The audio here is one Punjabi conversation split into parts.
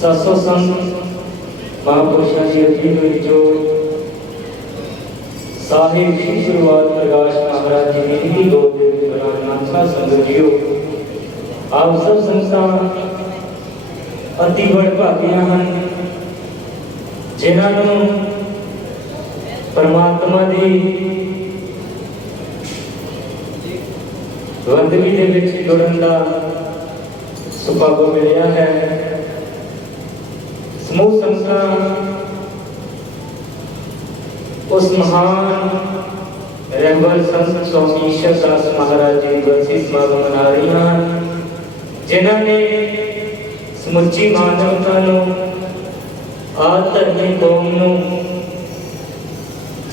ਸਾਸੋ ਸੰਤ ਮਹਾਂਪੁਰਸ਼ਾਂ ਦੀ ਅੱਗੀ ਹੋਈ ਜੋ ਸਾਹਿਬ ਜੀ ਸ਼ੁਰੂਆਤ ਪ੍ਰਕਾਸ਼ ਮਹਾਰਾਜ ਜੀ ਦੀ ਨਿੱਕੀ ਗੋਦ ਦੇ ਵਿੱਚ ਵਿਰਾਜਮਾਨ ਸੰਗਤ ਜੀਓ। ਆਪ ਸਭ ਸੰਗਤਾਂ ਅਤੀ ਵਡ ਭਾਗੀਆਂ ਹਨ, ਜਿਨ੍ਹਾਂ ਨੂੰ ਪਰਮਾਤਮਾ ਦੀ ਬੰਦਗੀ ਦੇ ਵਿੱਚ ਜੁੜਨ ਦਾ ਸੁਭਾਗ ਮਿਲਿਆ ਹੈ। ਸਮੂਹ ਸੰਸਾਰ ਉਸ ਮਹਾਨ ਰਹਿਬਰ ਸੰਤ ਸਵਾਮੀ ਈਸ਼ਰ ਮਹਾਰਾਜ ਜੀ ਵਰਸੀ ਸਮਾਗਮ ਮਨਾ ਰਹੀਆਂ ਹਨ ਜਿਨ੍ਹਾਂ ਨੇ ਸਮੁੱਚੀ ਮਾਨਵਤਾ ਨੂੰ, ਆਦ ਕੌਮ ਨੂੰ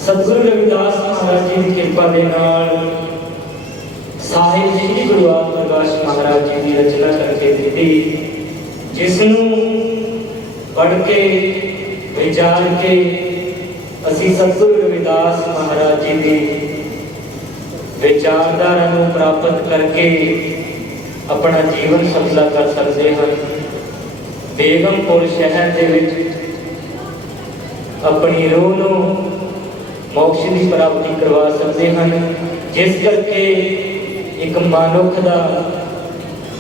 ਸਤਿਗੁਰੂ ਰਵਿਦਾਸ ਮਹਾਰਾਜ ਜੀ ਦੀ ਕਿਰਪਾ ਦੇ ਨਾਲ ਸਾਹਿਬ ਜੀ ਗੁਰੂ ਆਪ ਪ੍ਰਕਾਸ਼ ਮਹਾਰਾਜ ਜੀ ਦੀ ਰਚਨਾ ਕਰਕੇ ਦਿੱਤੀ, ਜਿਸ ਨੂੰ ਪੜ੍ਹ ਕੇ ਵਿਚਾਰ ਕੇ ਅਸੀਂ ਸਤਿਗੁਰੂ ਰਵਿਦਾਸ ਮਹਾਰਾਜ ਜੀ ਦੀ ਵਿਚਾਰਧਾਰਾ ਨੂੰ ਪ੍ਰਾਪਤ ਕਰਕੇ ਆਪਣਾ ਜੀਵਨ ਸਫਲਾ ਕਰ ਸਕਦੇ ਹਾਂ। ਬੇਗਮਪੁਰ ਸ਼ਹਿਰ ਦੇ ਵਿੱਚ ਆਪਣੀ ਰੂਹ ਨੂੰ ਮੋਕਸ਼ ਦੀ ਪ੍ਰਾਪਤੀ ਕਰਵਾ ਸਕਦੇ ਹਨ ਜਿਸ ਕਰਕੇ ਇੱਕ ਮਨੁੱਖ ਦਾ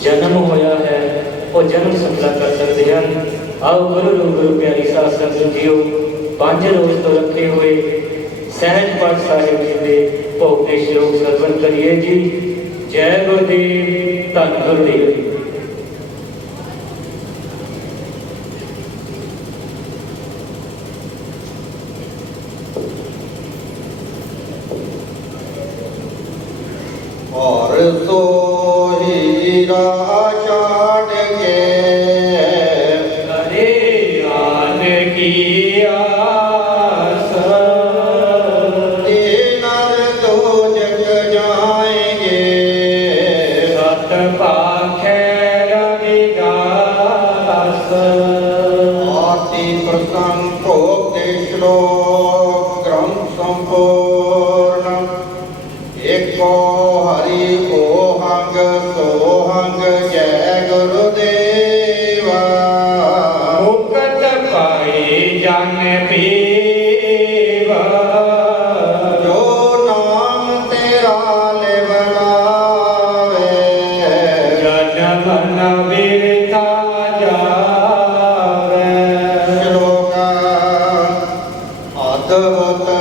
ਜਨਮ ਹੋਇਆ ਹੈ, ਉਹ ਜਨਮ ਸਫਲਾ ਕਰ ਸਕਦੇ ਹਨ। ਆਓ ਗੁਰੂ ਰੂਪ ਗੁਰੂ ਪਿਆਰੀ ਸਾਧ ਸੰਗਤ ਜੀਓ। ਪੰਜ ਰੋਜ਼ ਤੋਂ ਰੱਖੇ ਹੋਏ ਸਹਿਜ ਪਾਠ ਸਾਹਿਬ ਜੀ ਦੇ ਭੋਗ ਦੇ ਸ਼ਲੋਕ ਸਰਵਣ ਕਰੀਏ ਜੀ। ਜੈ ਗੁਰਦੇਵ, ਧੰਨ Gurdev. oh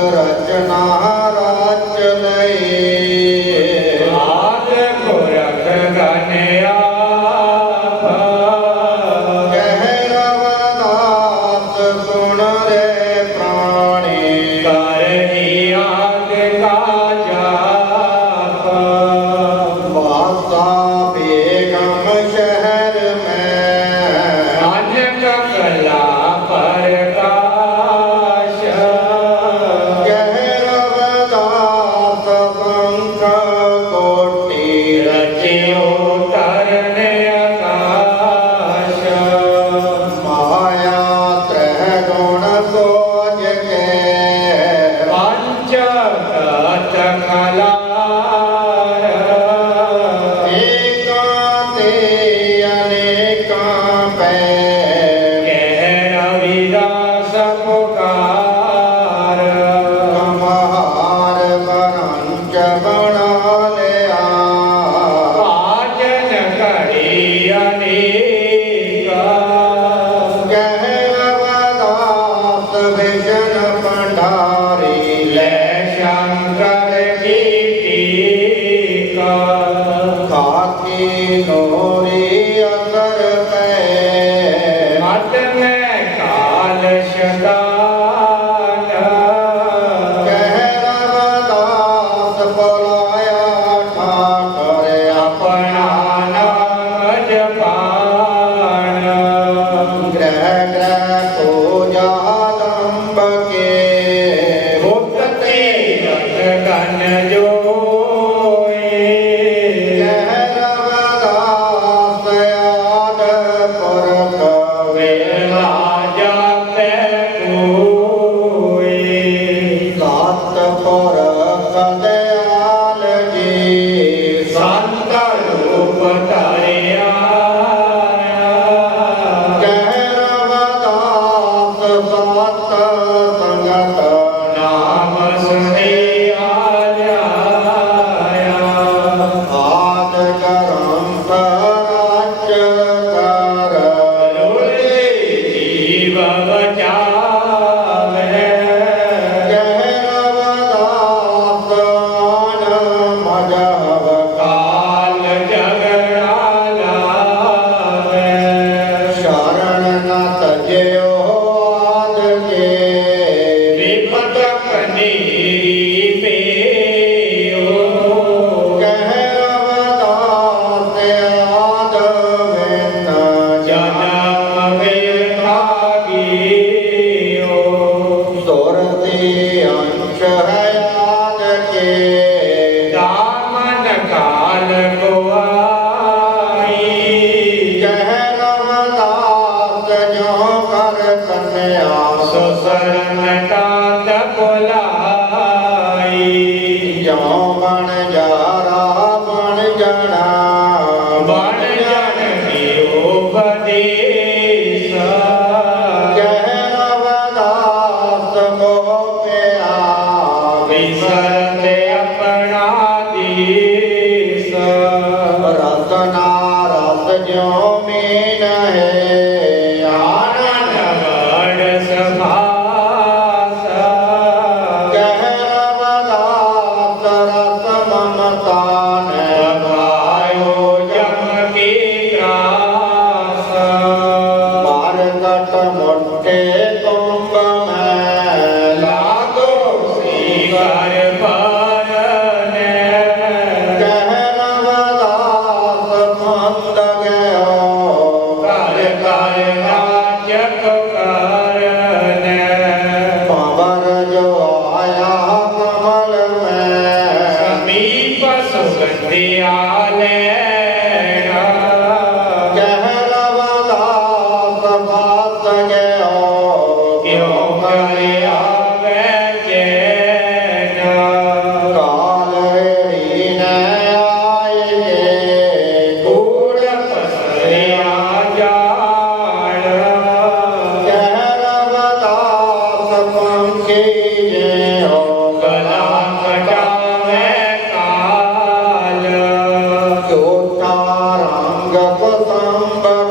Lord. Yeah. Bamba.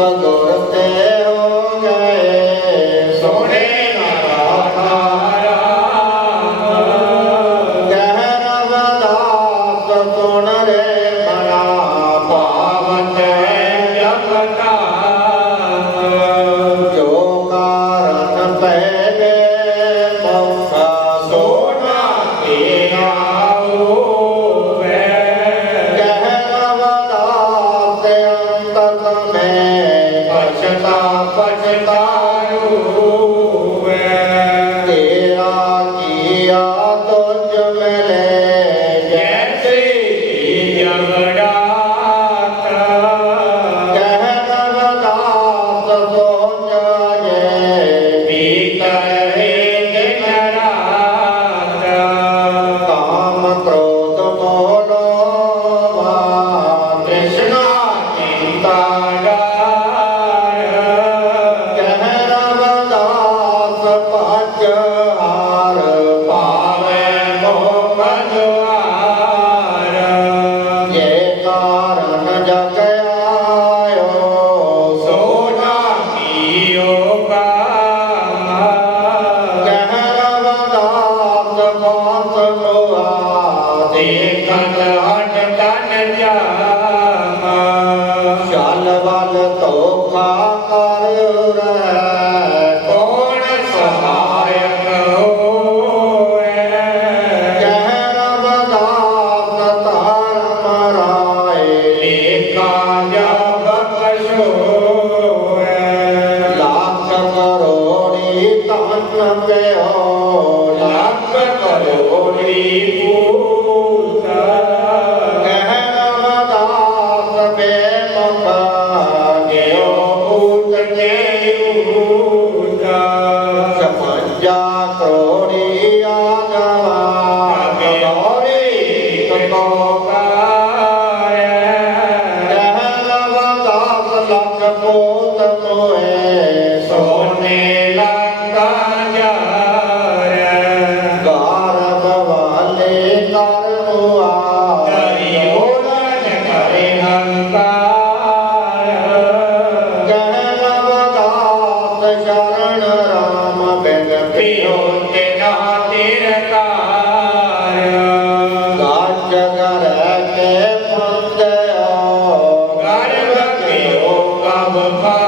ਗੁਰ Baba.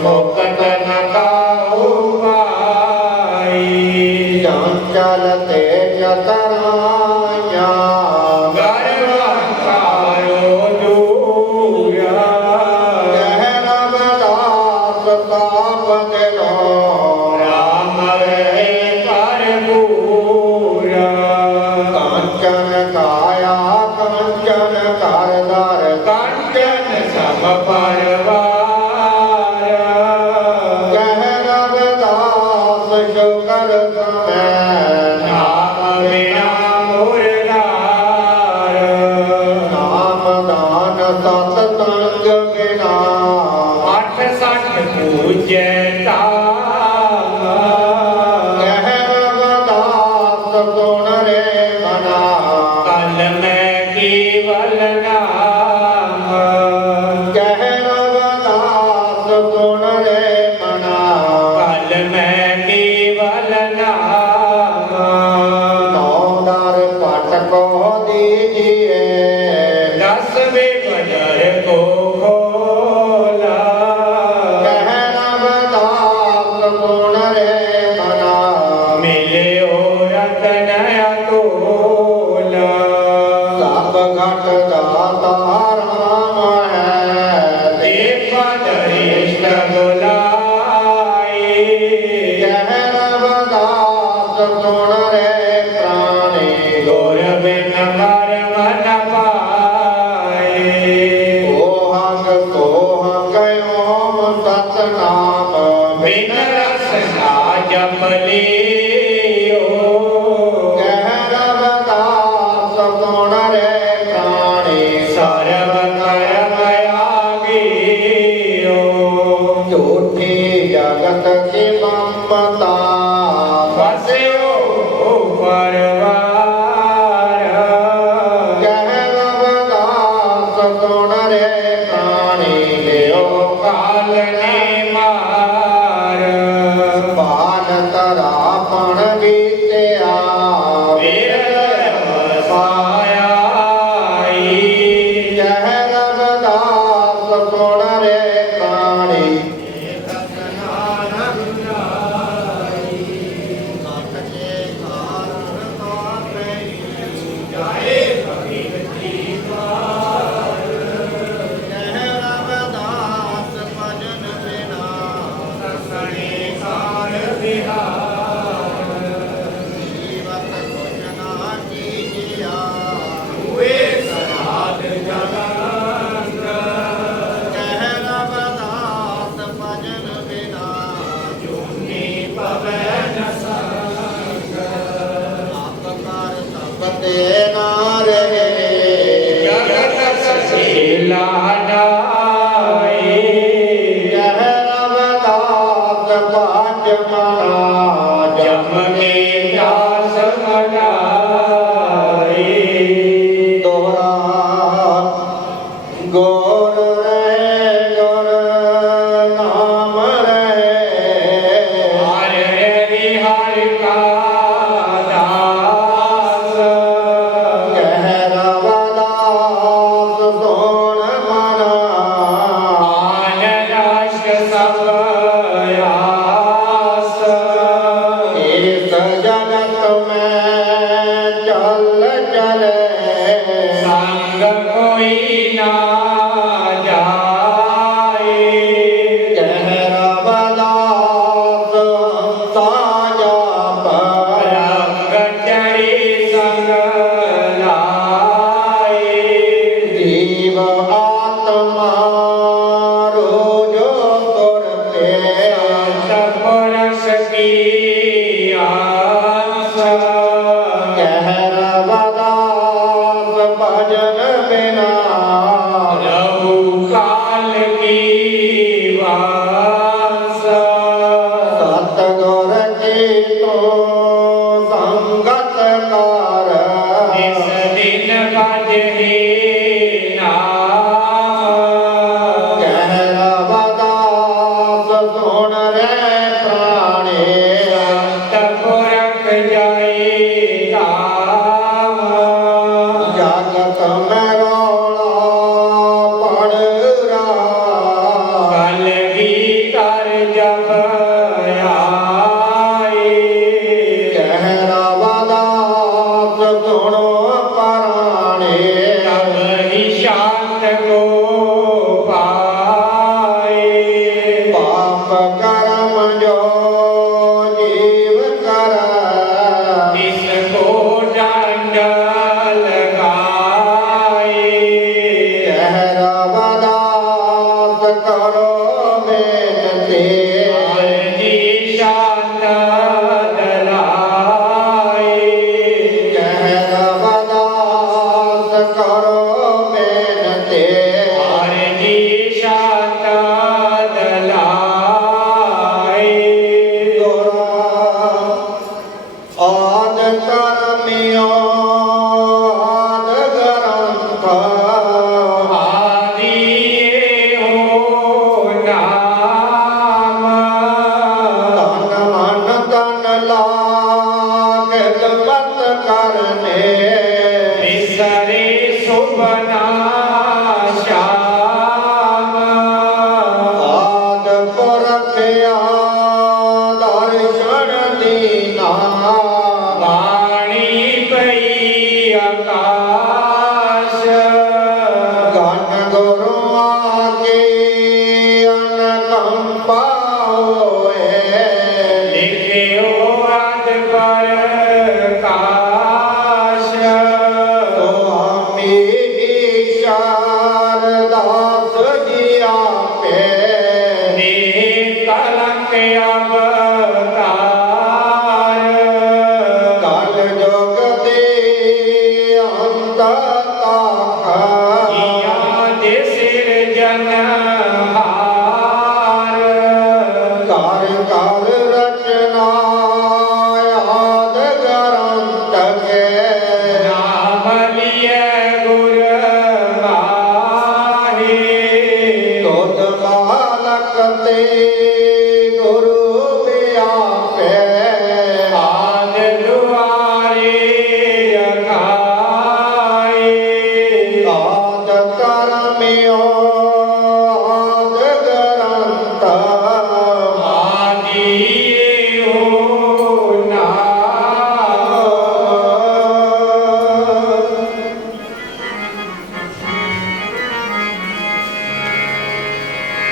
Mokatana ਸਭ ਘਟ